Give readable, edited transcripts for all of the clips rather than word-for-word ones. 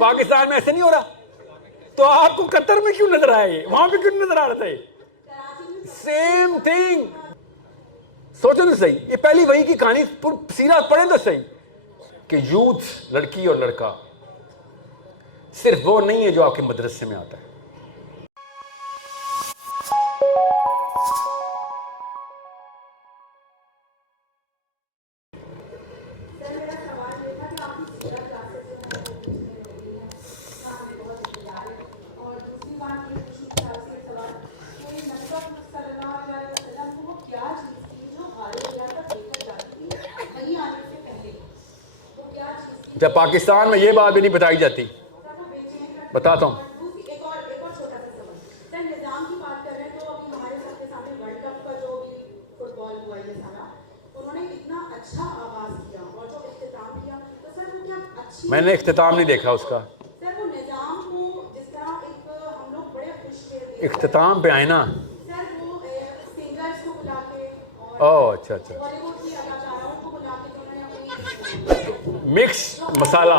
पाकिस्तान में ऐसे नहीं हो रहा, तो आपको कतर में क्यों नजर आया? ये वहां पे क्यों नजर आ रहा था? Same thing. सोचो तो सही, ये पहली वही की कहानी सीरा पढ़े तो सही कि यूथ, लड़की और लड़का सिर्फ वो नहीं है जो आपके मदरसे में आता है। जब पाकिस्तान में ये बात भी नहीं बताई जाती, बताता हूँ। मैंने इख्तिताम नहीं देखा उसका। इख्तिताम पे आए ना। ओह अच्छा अच्छा, मिक्स मसाला।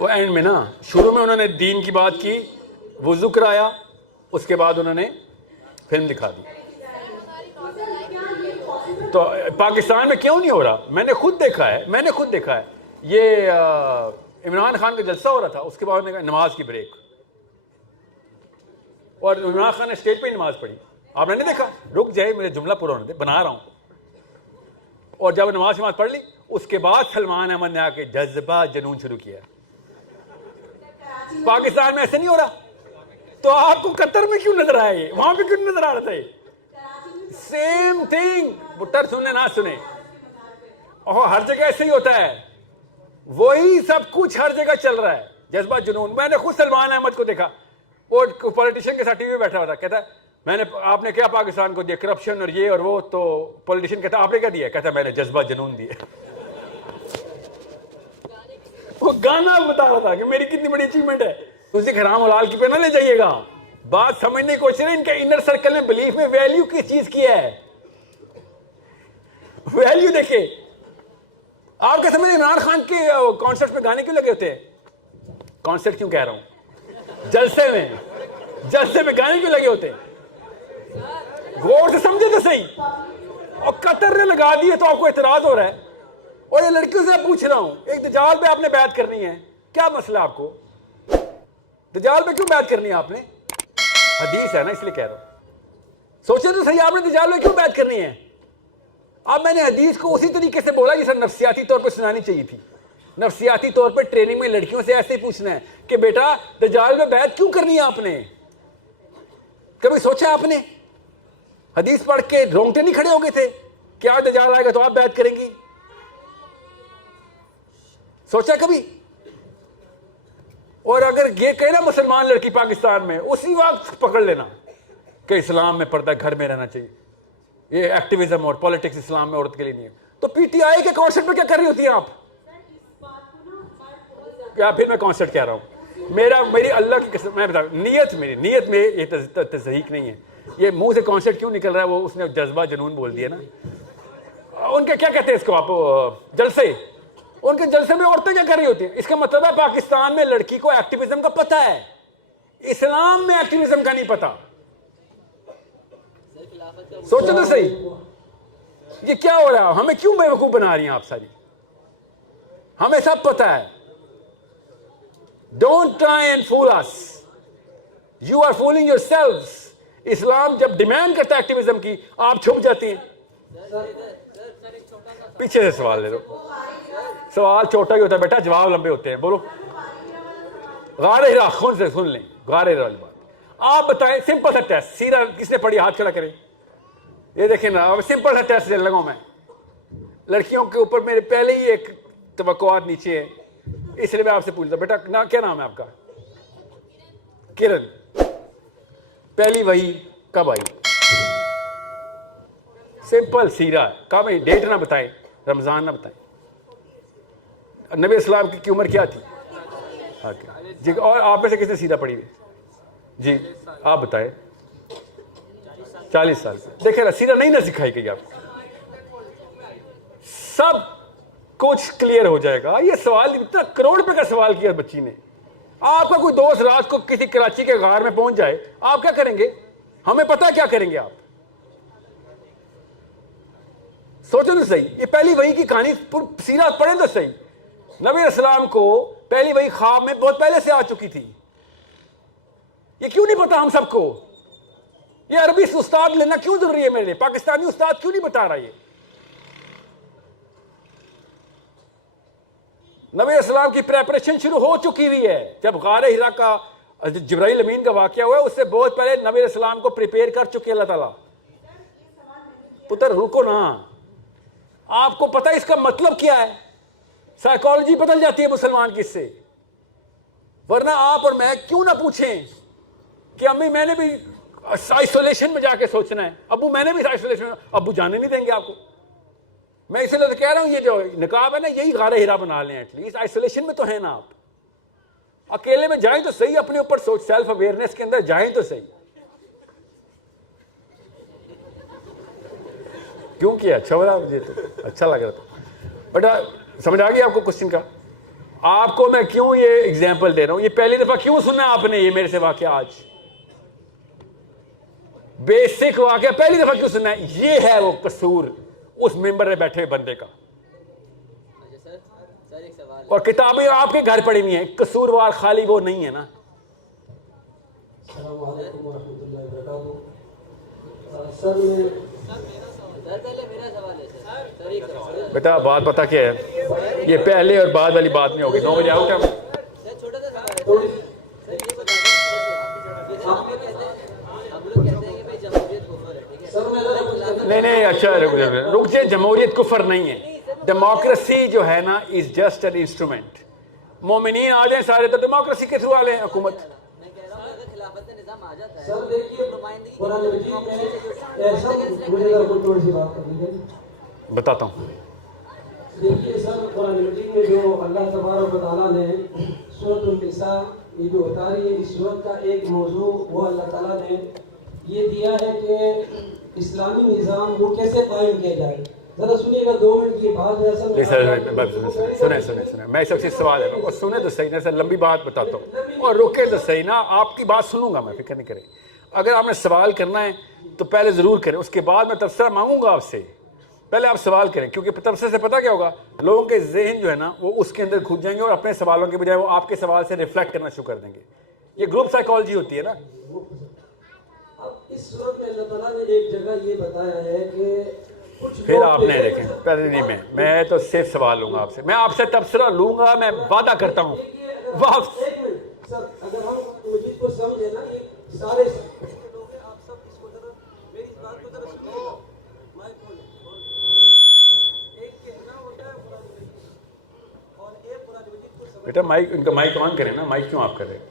वो एंड में ना, शुरू में उन्होंने दीन की बात की, वुज़ू कराया, उसके बाद उन्होंने फिल्म दिखा दी। तो पाकिस्तान में क्यों नहीं हो रहा? मैंने खुद देखा है। ये इमरान खान का जलसा हो रहा था, उसके बाद उन्होंने नमाज की ब्रेक, और इमरान खान ने स्टेज पे ही नमाज पढ़ी। आपने नहीं देखा? रुक जाए, मेरे जुमला पूरा होने दे, बना रहा हूं। और जब नमाज पढ़ ली, उसके बाद सलमान अहमद ने आके जज्बा जुनून शुरू किया। पाकिस्तान में ऐसे नहीं हो रहा, तो आपको कतर में क्यों नजर आया? ये वहां पे क्यों नजर आ रहा था? ये सेम थिंग। बुट्टर सुने ना सुने, और हर जगह ऐसे ही होता है, वही सब कुछ हर जगह चल रहा है, जज्बा जुनून। मैंने खुद सलमान अहमद को देखा, वो पॉलिटिशियन के साथ टीवी में बैठा हुआ था, कहता मैंने, आपने क्या पाकिस्तान को दिया, करप्शन और ये और वो। तो पॉलिटिशियन कहता आपने क्या दिया? कहता मैंने जज्बा जुनून दिया। वो गाना बता रहा था कि मेरी कितनी बड़ी अचीवमेंट है। उसी हराम और लाल की पे ना ले जाइएगा। बात समझने की कोशिश, इनके इनर सर्कल में बिलीफ में वैल्यू किस चीज की है? वैल्यू देखे। आप क्या समझ, इमरान खान के कॉन्सर्ट में गाने क्यों लगे होते हैं? कॉन्सर्ट क्यों कह रहा हूं, जलसे में गाने क्यों लगे होते हैं? गौर से समझे तो सही। और कतर ने लगा दिए तो आपको एतराज हो रहा है। और ये लड़कियों से पूछ रहा हूं, एक दजाल पे आपने बैत करनी है, क्या मसला आपको? दजाल पे क्यों बैत करनी है आपने? हदीस है ना, इसलिए कह रहा हूं। सोचे तो सही, आपने दजाल पे क्यों बैत करनी है? अब मैंने हदीस को उसी तरीके से बोला जिसे नफ्सियाती तौर पर सुनानी चाहिए थी। नफ्सियाती तौर पर ट्रेनिंग में लड़कियों से ऐसे ही पूछना है कि बेटा दजाल पे बैत क्यों करनी है आपने? कभी सोचा आपने? हदीस पढ़ के रोंगटे नहीं खड़े हो गए थे? क्या दजाल आएगा तो आप बैत करेंगी? सोचा कभी? और अगर ये कहे ना मुसलमान लड़की पाकिस्तान में, उसी वक्त पकड़ लेना कि इस्लाम में पर्दा घर में रहना चाहिए, ये एक्टिविज्म और पॉलिटिक्स इस्लाम में औरत के लिए नहीं है। तो पीटीआई के कॉन्सर्ट में क्या कर रही होती है आप? क्या फिर मैं कॉन्सर्ट कह रहा हूं? मेरी अल्लाह की कसम, मैं बता, नीयत में ये तस्दीक नहीं है। ये मुंह से कॉन्सर्ट क्यों निकल रहा है? वो उसने जज्बा जुनून बोल दिया ना। उनके क्या कहते हैं इसको आप, जलसे। उनके जलसे में औरतें क्या कर रही होती हैं? इसका मतलब है पाकिस्तान में लड़की को एक्टिविज्म का पता है, इस्लाम में एक्टिविज्म का नहीं पता। सोचो तो सही, ये क्या हो रहा है? हमें क्यों बेवकूफ बना रही हैं आप सारी? हमें सब पता है। Don't try and fool us, you are fooling yourselves. इस्लाम जब डिमांड करता है एक्टिविज्म की, आप छुप जाती हैं। पीछे से सवाल ले लो। सवाल छोटा ही होता है बेटा, जवाब लंबे होते हैं। बोलो। गारे हिरा खून से सुन लें, गारे हिरा वाली बात। आप बताएं, सिंपल सा टेस्ट। सीरा किसने पढ़ी? हाथ खड़ा करें। ये देखें ना, अब सिंपल सा टेस्ट देने लगा मैं। लड़कियों के ऊपर मेरे पहले ही एक तवक्कुआत नीचे है, इसलिए मैं आपसे पूछता बेटा ना, क्या नाम है आपका? किरण। पहली वही कब आई? सिंपल सीरा। कब आई? डेट ना बताएं, रमजान ना बताएं। नबी इस्लाम की उम्र क्या थी? जी। और आप में से किसने सीरा पढ़ी? जी आप बताएं। 40 साल से। देखे ना, सीरा नहीं ना सिखाई गई आपको। सब कुछ क्लियर हो जाएगा। ये सवाल इतना करोड़ रुपए का सवाल किया बच्ची ने। आपका कोई दोस्त रात को किसी कराची के गार में पहुंच जाए, आप क्या करेंगे? हमें पता है क्या करेंगे आप। सोचो तो सही, ये पहली वही की कहानी सीरत पढ़े तो सही। नबी अस्सलाम को पहली वही ख्वाब में बहुत पहले से आ चुकी थी। ये क्यों नहीं पता हम सबको? ये अरबी उस्ताद लेना क्यों जरूरी है मेरे लिए? पाकिस्तानी उस्ताद क्यों नहीं बता रहा? ये नबी अस्सलाम की प्रेपरेशन शुरू हो चुकी हुई है। जब गार हिरा का जिब्राइल अमीन का वाकया हुआ, उससे बहुत पहले नबी अस्सलाम को प्रिपेयर कर चुके अल्लाह ताला। पुत्र रुको ना, आपको पता है इसका मतलब क्या है? साइकोलॉजी बदल जाती है मुसलमान की इससे। वरना आप और मैं क्यों ना पूछें कि अम्मी मैंने भी आइसोलेशन में जाके सोचना है, अबू मैंने भी आइसोलेशन में, अबू जाने नहीं देंगे आपको। मैं इसलिए तो कह रहा हूं ये जो निकाब है ना, यही गारे हिरा बना लें एटलीस्ट। आइसोलेशन में तो है ना, आप अकेले में जाएं तो सही, अपने ऊपर सोच, सेल्फ अवेयरनेस के अंदर जाएं तो सही। क्यों किया? अच्छा हो रहा मुझे तो अच्छा लग रहा था। बट समझ आ गई आपको क्वेश्चन का? आपको मैं क्यों ये एग्जाम्पल दे रहा हूं? ये पहली दफा क्यों सुना आपने ये मेरे से वाकया? आज बेसिक वाकया पहली दफा क्यों सुना है? ये है वो कसूर उस मेंबर में बैठे हुए बंदे का। और किताबें आपके घर पड़ी हुई हैं, कसूरवार खाली वो नहीं है ना। बेटा बात पता क्या है, ये पहले और बाद वाली बात नहीं होगी। 9 बजे आउट है। नहीं अच्छा रुक जाए। जमहूरियत कुफर नहीं है। डेमोक्रेसी जो है ना इज जस्ट एन इंस्ट्रूमेंट। मोमिनीन आ जाए सारे तो डेमोक्रेसी के थ्रू आ लें हुकूमत। सर देखिए बताता हूँ। देखिए सर, कुरान मजीद में जो अल्लाह तबारक व तआला ने सूरह निसा ये जो उतारी है, इस सूरत का एक मौजू वो अल्लाह ताला ने ये दिया है कि इस्लामी निज़ाम वो कैसे कायम किया जाए। जरा सुनिएगा, 2 मिनट की बात है सर। सुने मैं सबसे सवाल है, और सुने तो सही ना सर, लंबी बात बताता हूँ और रुके तो सही ना। आपकी बात सुनूंगा मैं, फिक्र नहीं करें। अगर आपने सवाल करना है तो पहले ज़रूर करें, उसके बाद मैं तबसरा मांगूंगा आपसे। पहले आप सवाल करें, क्योंकि तबसरे से पता क्या होगा, लोगों के जहन जो है ना वो उसके अंदर घुस जाएंगे और अपने सवालों के बजाय वो आपके सवाल से रिफ्लेक्ट करना शुरू कर देंगे। ये ग्रुप साइकोलॉजी होती है ना। अब इस सूरत में अल्लाह ताला ने एक जगह ये बताया है कि फिर आपने देखें, पहले नहीं मैं तो सिर्फ सवाल लूंगा आपसे, मैं आपसे तबसरा लूंगा, मैं वादा करता हूँ। वापस एक मिनट सर, अगर हम मुझे को समझे ना, ये सारे आप सब इसको जरा मेरी इस बात को जरा सुनिए। माइक खोले, एक कहना होता है कुरान मजीद और एक कुरान मजीद को समझ। बेटा माइक, इनका माइक ऑन करें ना। माइक क्यों आप कर रहे हैं?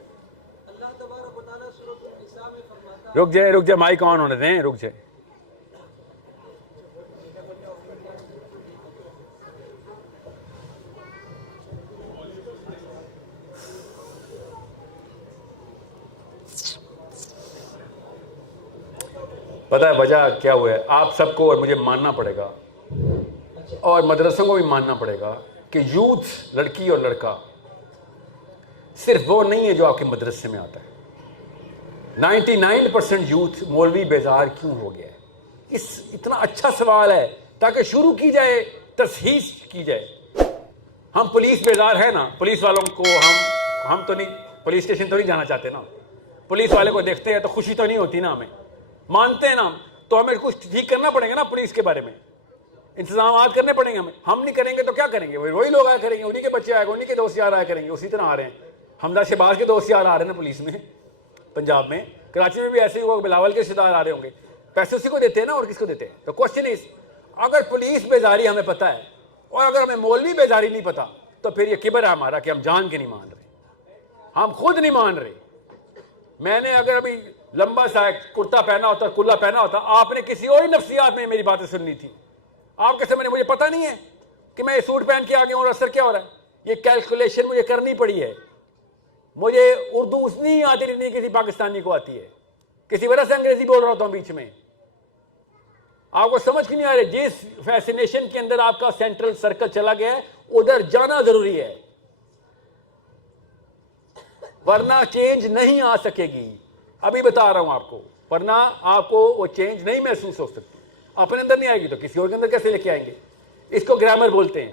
अल्लाह तबारक व तआला सूरह निसा में फरमाता है। रुक जाए, माइक ऑन होने दें, रुक जाए। पता है वजह क्या हुआ है? आप सबको और मुझे मानना पड़ेगा और मदरसों को भी मानना पड़ेगा कि यूथ, लड़की और लड़का सिर्फ वो नहीं है जो आपके मदरसे में आता है। 99% यूथ मौलवी बेजार क्यों हो गया है? इतना अच्छा सवाल है ताकि शुरू की जाए, तसहीस की जाए। हम पुलिस बेजार है ना, पुलिस वालों को हम तो नहीं, पुलिस स्टेशन तो नहीं जाना चाहते ना। पुलिस वाले को देखते हैं तो खुशी तो नहीं होती ना, हमें मानते हैं ना, तो हमें कुछ ठीक करना पड़ेगा ना। पुलिस के बारे में इंतजाम करने पड़ेंगे हमें। हम नहीं करेंगे तो क्या करेंगे? वही लोग आया करेंगे, उन्हीं के बच्चे आएगा, उन्हीं के दोस्त यार आया करेंगे। उसी तरह आ रहे हैं, हमदा शहबाज के दोस्त यार आ रहे हैं ना पुलिस में, पंजाब में, कराची में भी ऐसे ही हुआ, बिलावल के रिश्तेदार आ रहे होंगे। पैसे उसी को देते हैं ना, और किसको देते हैं? तो क्वेश्चन इज, अगर पुलिस बेजारी हमें पता है और अगर हमें मौलवी बेजारी नहीं पता, तो फिर ये किबर है हमारा कि हम जान के नहीं मान रहे, हम खुद नहीं मान रहे। मैंने अगर अभी लंबा सा कुर्ता पहना होता, कुल्ला पहना होता, आपने किसी और ही नफ्सियात में मेरी बातें सुननी थी। आपके समय मुझे पता नहीं है कि मैं ये सूट पहन के आ गया और असर क्या हो रहा है। ये कैलकुलेशन मुझे करनी पड़ी है। मुझे उर्दू उतनी आती नहीं किसी पाकिस्तानी को आती है, किसी वजह से अंग्रेजी बोल रहा होता हूँ बीच में। आपको समझ क्यों नहीं आ रही? जिस फैसिनेशन के अंदर आपका सेंट्रल सर्कल चला गया है उधर जाना जरूरी है, वरना चेंज नहीं आ सकेगी। अभी बता रहा हूं आपको, वरना आपको वो चेंज नहीं महसूस हो सकती। अपने अंदर नहीं आएगी तो किसी और के अंदर कैसे लेके आएंगे? इसको ग्रामर बोलते हैं।